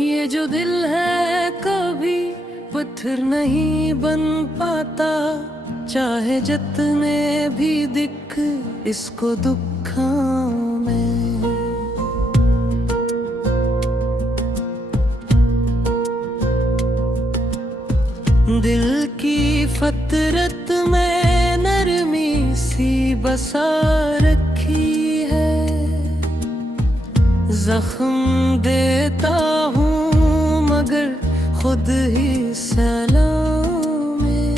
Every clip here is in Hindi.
ये जो दिल है कभी पत्थर नहीं बन पाता, चाहे जितने भी दिख इसको दुखों में। दिल की फतरत में नरमी सी बसा रखी है, जख्म देता हूँ मगर खुद ही सलाम में।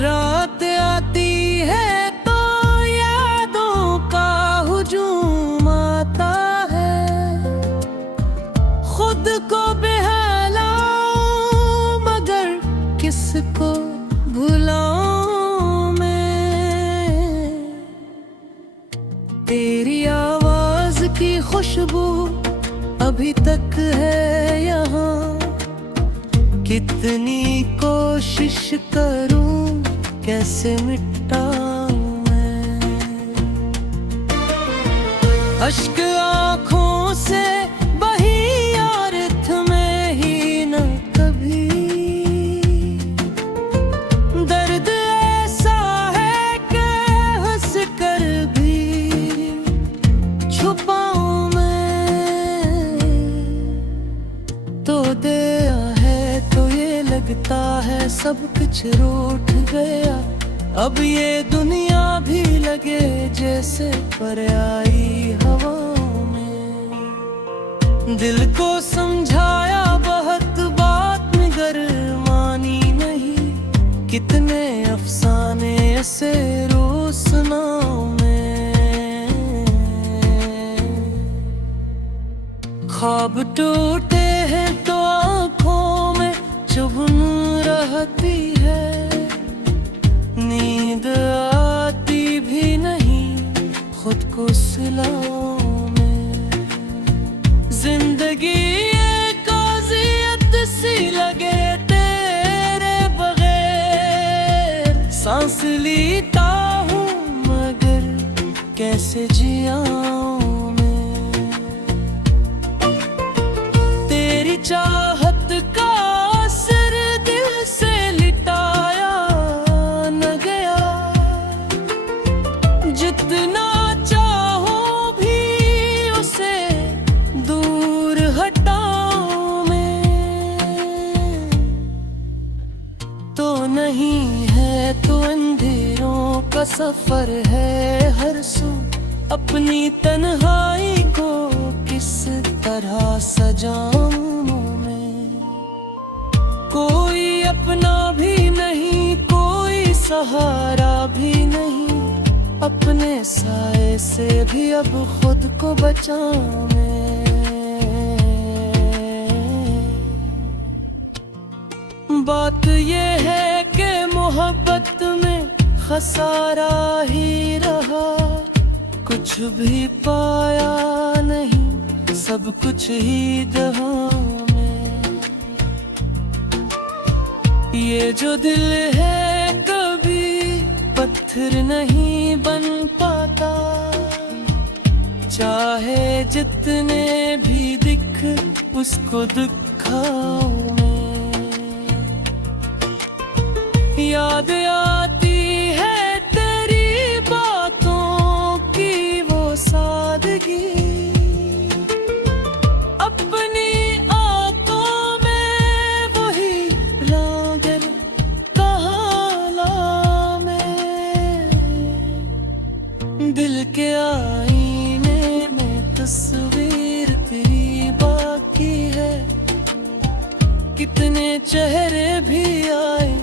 रात आती है तो यादों का हुजूम आता है, खुद को बेहलाऊं मगर किसको भुलाऊं मैं। तेरी आवाज की खुशबू अभी तक है यहाँ, कितनी कोशिश करूं कैसे मिटाऊं मैं। अश्क आँखों से बही और थमे ही न कभी, दर्द ऐसा है कि हंस कर भी छुपाऊं मैं। तो दया है तो ये लगता है सब कुछ रूठ गया, अब ये दुनिया भी लगे जैसे पर्यायी हवाओं में। दिल को समझाया बहुत बात मगर मानी नहीं, कितने अफसाने ऐसे रोज सुनाऊं मैं। ख्वाब टूटे हैं तो आँखों में चुभन रहती है, नींद आती भी नहीं खुद को सिलाऊं मैं। जिंदगी एक अज़ियत सी लगे तेरे बगैर, सांस लेता हूँ मगर कैसे जियाऊं मैं। तेरी चाहत का असर दिल से लिटाया न गया, जितना चाहो भी उसे दूर हटाऊं मैं। तो नहीं है तो अंधेरों का सफर है हर सू, अपनी तन्हाई को किस तरह सजाऊं मैं। कोई अपना भी नहीं कोई सहारा भी नहीं, अपने साए से भी अब खुद को बचाऊं मैं। बात ये है कि मोहब्बत में खसारा ही रहा, कुछ भी पाया नहीं सब कुछ ही दहा में। ये जो दिल है कभी पत्थर नहीं बन पाता, चाहे जितने भी दिख उसको दिखाऊं मैं। याद आती है तेरी बातों की वो सादगी, अपनी आंखों में वही रागर कहाला में। दिल के आईने में तस्वीर तेरी बाकी है, कितने चेहरे भी आए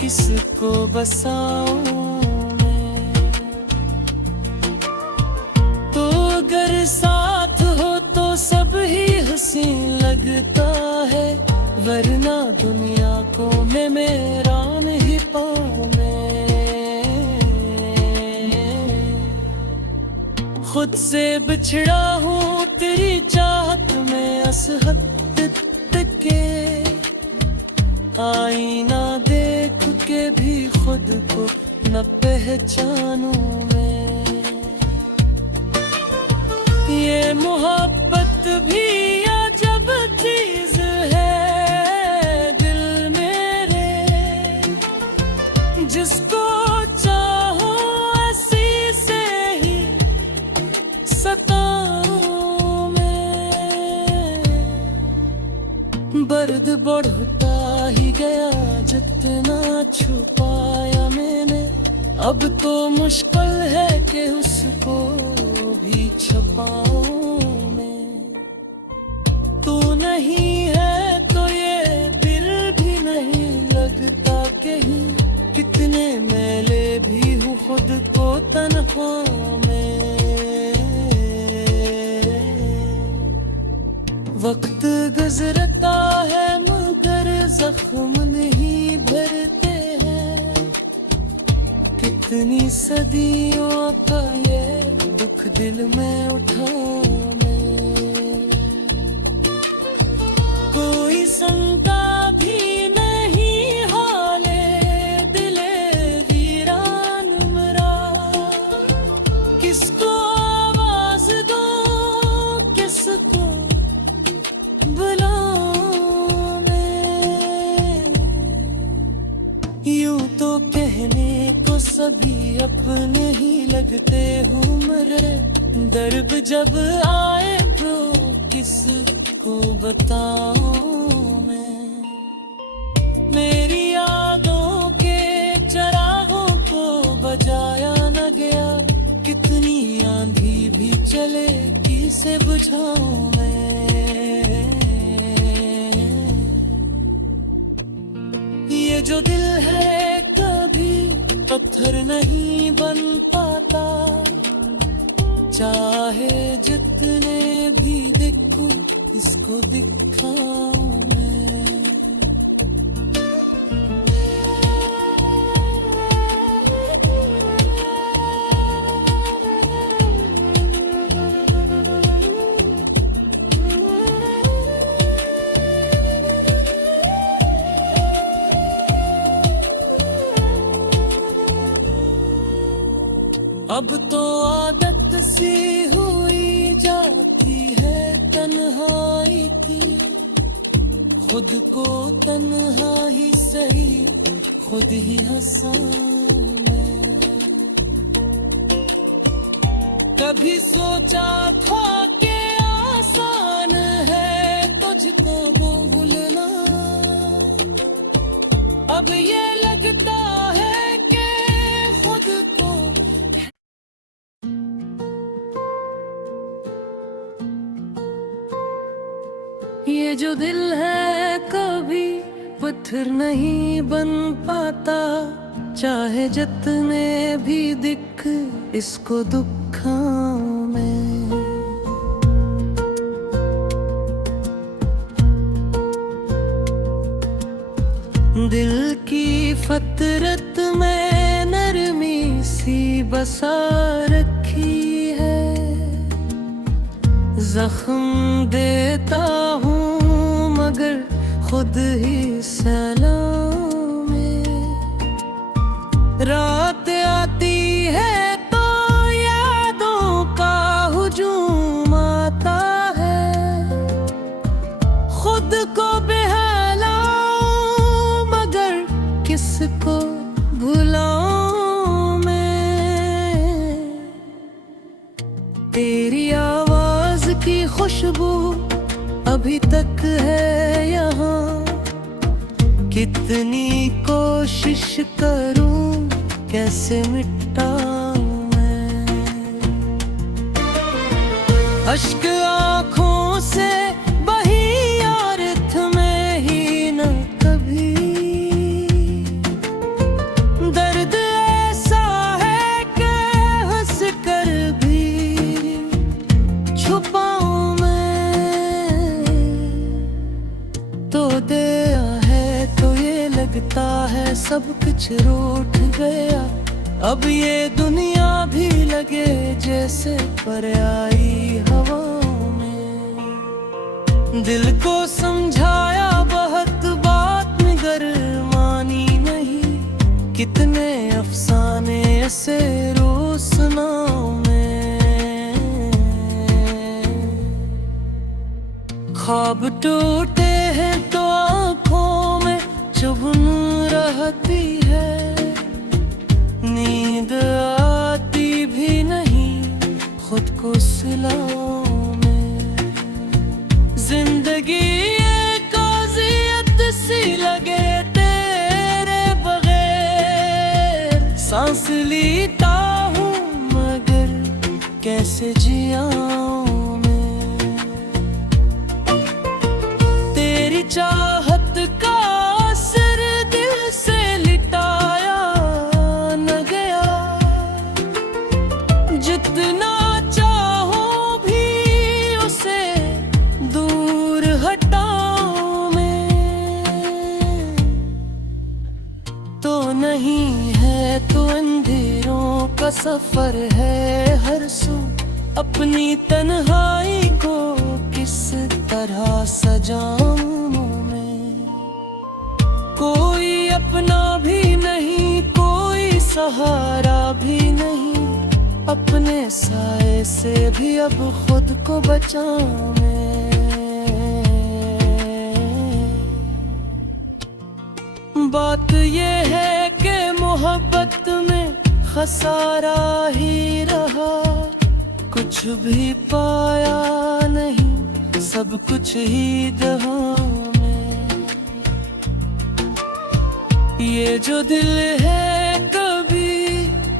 किसको बसाऊं मैं। तो अगर साथ हो तो सब ही हंसी लगता है, वरना दुनिया को मैं मेरा नहीं पाऊं मैं। खुद से बिछड़ा हूँ तेरी चाहत में असहद के, आईना देख के भी खुद को न पहचानूं मैं। ये मोहब्बत भी अजब बढ़ता ही गया जितना छुपाया मैंने। अब तो मुश्किल है कि उसको भी छुपाऊं मैं। तू नहीं है तो ये दिल भी नहीं लगता कहीं, कितने मैले भी हूँ खुद को तन्हा में। वक्त गुजरता है मगर जख्म नहीं भरते हैं, कितनी सदियों का ये दुख दिल में उठा मैं। कोई सुनता भी नहीं हाले दिले वीरान मेरा, किसको आवाज दो किसको बुलाऊं मैं। यूं तो कहने को सभी अपने ही लगते हूँ मरे, दर्द जब आए तो किसको बताऊं मैं। मेरी यादों के चरागों को बजाया न गया, कितनी आंधी भी चले किसे बुझाऊं मैं। ये जो दिल है कभी पत्थर नहीं बन पाता, चाहे जितने भी देखो इसको दिखाऊं मैं। अब तो आदत सी हुई जाती है तन्हाई की, खुद को तन्हा ही सही खुद ही हंसाना। कभी सोचा था कि आसान है तुझको भूलना, अब ये लगता है कि खुद को। ये जो दिल है कभी पत्थर नहीं बन पाता, चाहे जितने भी दिख इसको दुखाऊं मैं। दिल की फतरत में नरमी सी बसा रखी है, जख्म देता हूँ मगर खुद ही सलाम में। रात आती है तो यादों का हुजूम आता है, खुद को बहलाऊं मगर किसको भुलाऊं मैं। तेरी आवाज की खुशबू अभी तक है यहाँ, कितनी कोशिश करूं कैसे मिटाऊं मैं। अश्क आँखों से बही यारथ में ही न कभी, दर्द ऐसा है कि हंस कर भी छुपाऊं मैं। तो दया है तो ये लगता है सब कुछ रूठ गया, अब ये दुनिया भी लगे जैसे पर्यायी हवाओं में। दिल को समझाया बहुत बात मगर मानी नहीं, कितने अफसाने ऐसे रोज सुनाऊं मैं। ख्वाब टूटे हैं तो आँखों में चुभन रहती है, नींद आती भी नहीं खुद को सिलाऊं मैं। जिंदगी एक अज़ियत जितना चाहो भी उसे दूर हटाऊं मैं, तो नहीं है तो अंधेरों का सफर है हर सू। अपनी तन्हाई को किस तरह सजाऊं मैं, कोई अपना भी नहीं, कोई सहारा भी नहीं, अपने साए से भी अब खुद को बचाऊं मैं। बात ये है कि मोहब्बत में खसारा ही रहा, कुछ भी पाया नहीं, सब कुछ ही दहा में। ये जो दिल है कभी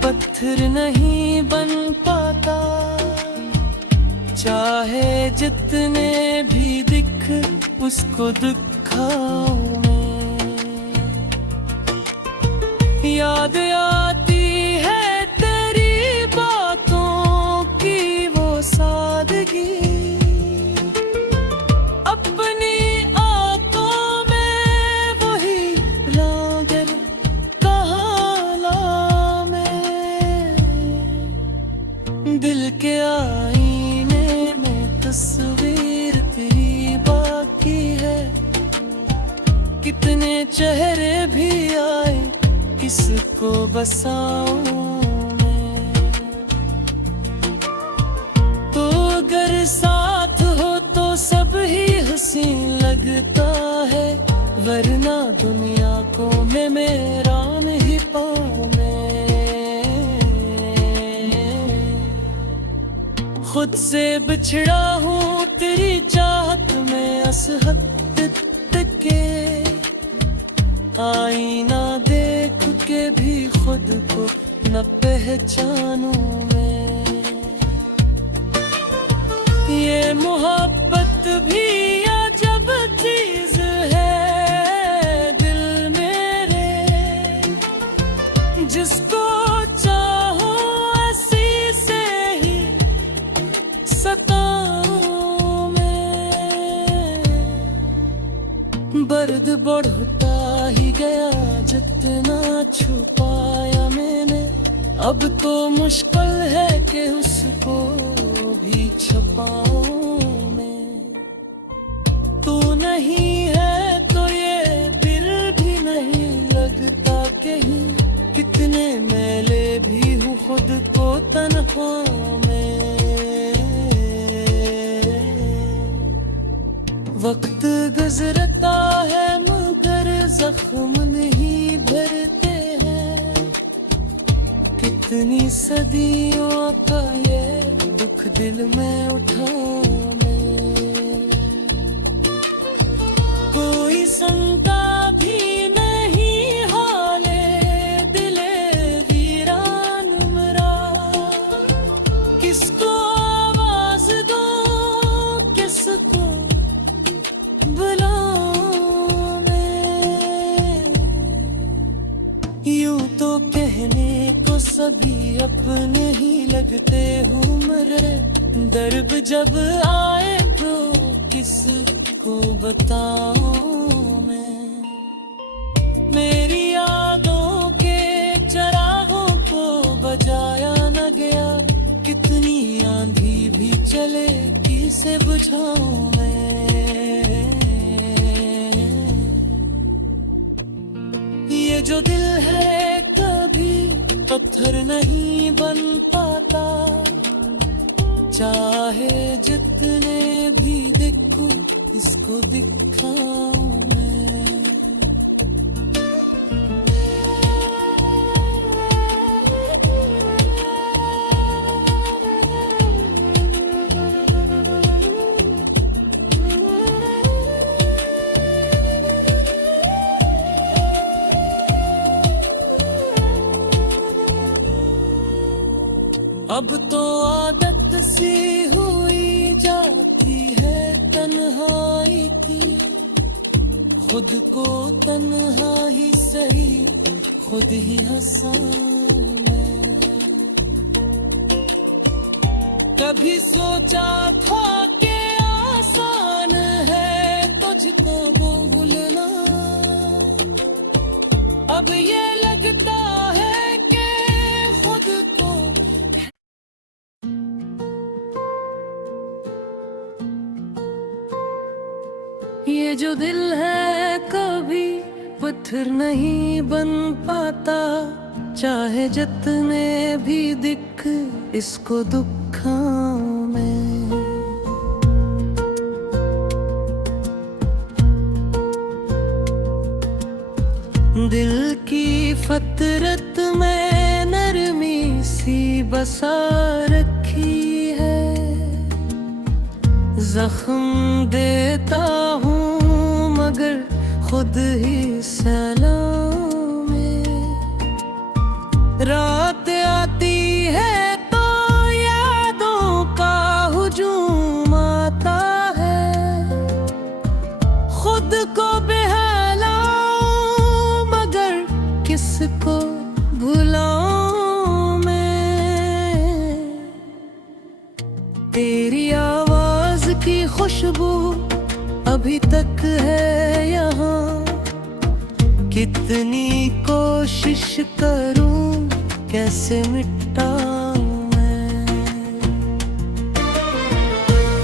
पत्थर नहीं बन पाता, चाहे जितने भी दिख उसको दिखाऊं मैं। याद आती है तेरी बातों की वो सादगी, अपनी आंखों में वही रागर कहाला में। दिल के आईने में तस्वीर तेरी बाकी है, कितने चेहरे भी आए किसको बसाऊं मैं। तो अगर साथ हो तो सब ही हंसी लगता है, वरना दुनिया को मैं मेरा नहीं पाऊं मैं। खुद से बिछड़ा हूँ तेरी चाहत में असहद के, आईना देख के भी खुद को न पहचानूं मैं। ये मोहब्बत भी अजब चीज है दिल मेरे, जिसको चाहो ऐसी से ही सताऊं मैं। दर्द बढ़ता ही गया जितना छुपाया मैंने, अब तो मुश्किल है कि उसको भी छुपाऊं मैं। तू नहीं है तो ये दिल भी नहीं लगता कहीं, कितने मैले भी हूँ खुद को तन्हा में। वक्त गुजरता है मगर जख्म नहीं भरते हैं, कितनी सदियों का ये दुख दिल में उठाऊं मैं। कोई सुनता भी नहीं हाले दिले वीरान मेरा, किसको आवाज दो किसको बुलाऊं मैं। यूं तो कहने को सभी अपने ही लगते हूँ मरे, दर्द जब आए तो किसको बताऊं मैं। मेरी यादों के चरागों को बजाया न गया, कितनी आंधी भी चले किसे बुझाऊं मैं। ये जो दिल है कभी पत्थर नहीं बन पाता, चाहे जितने भी देखो इसको दिखाऊं मैं। अब तो आदत सी हुई जाती है तन्हाई की, खुद को तन्हा ही सही खुद ही हंसाना। कभी सोचा था कि आसान है तुझको भूलना, अब ये लगता है कि खुद को। ये जो दिल है कभी पत्थर नहीं बन पाता, चाहे जितने भी दिख इसको दुखों में। दिल की फतरत में नरमी सी बसा रखी है, जख्म देता हूँ मगर खुद ही सलाम में। रात आती है तो यादों का हुजूम आता है, खुद को बहलाऊं मगर किसको भुलाऊं मैं। तेरी आवाज की खुशबू अभी तक है यहाँ, कितनी कोशिश करूं कैसे मिटाऊं मैं।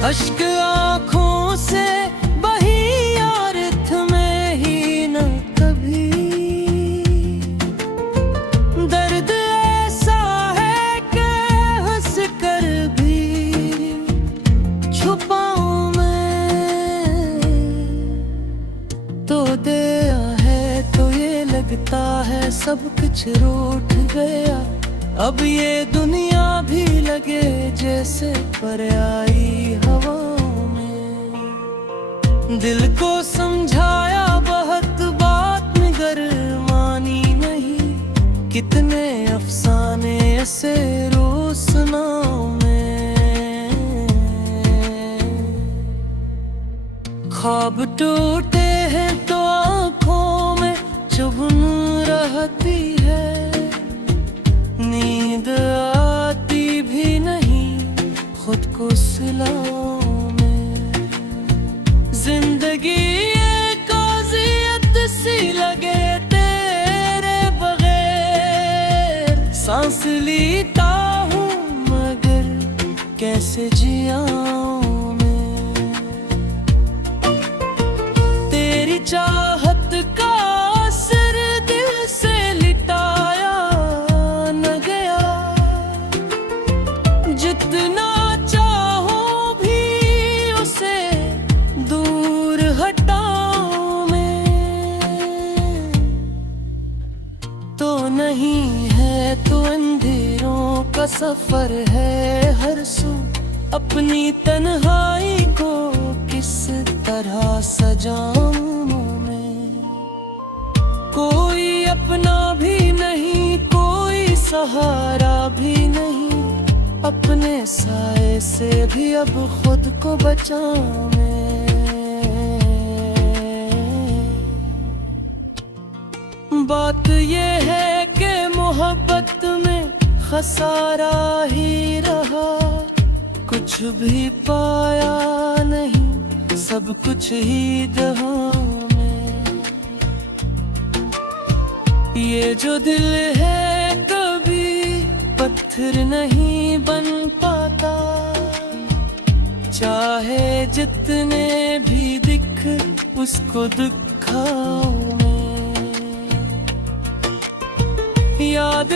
अश्क आँखों से बही यारथ में ही न कभी, दर्द ऐसा है कि हंस कर भी छुपाऊं मैं। तो दया है तो ये लगता है सब कुछ रूठ गया, अब ये दुनिया भी लगे जैसे पर्यायी हवाओं में। दिल को समझाया बहुत बात मगर मानी नहीं, कितने अफसाने ऐसे रोसनाओं में। ख्वाब टूटे हैं तो आँखों में चुभन रहती है, नींद आती भी नहीं खुद को सिलाऊं में। जिंदगी एक अज़ियत सी लगे तेरे बगैर, सांस लेता हूँ मगर कैसे जियाऊं मैं। तेरी चाहत का असर दिल से लिटाया न गया, जितना चाहो भी उसे दूर हटाऊं मैं। तो नहीं है तो अंधेरों का सफर है हर सू, अपनी तन्हाई को किस तरह सजाऊं मैं। कोई अपना भी नहीं, कोई सहारा भी नहीं, अपने साए से भी अब खुद को बचाऊं मैं। बात ये है कि मोहब्बत में खसारा ही रहा, कुछ भी पाया नहीं सब कुछ ही दहा में। ये जो दिल है कभी पत्थर नहीं बन पाता, चाहे जितने भी दिख उसको दिखाऊं मैं। याद